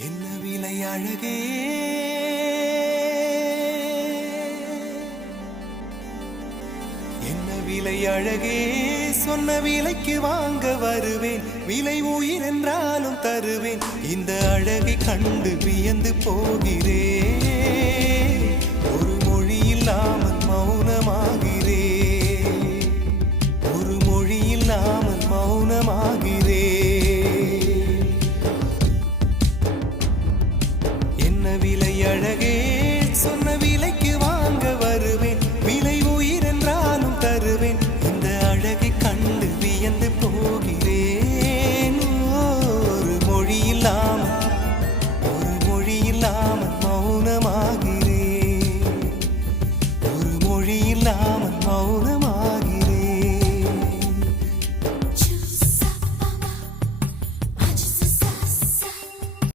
என்ன விலை அழகே, என்ன விலை அழகே, சொன்ன விலைக்கு வாங்க வருவேன். விலை உயிர் என்றாலும் தருவேன். இந்த அழகை கண்டு வியந்து போகிறேன். ஒரு மொழி இல்லாமல்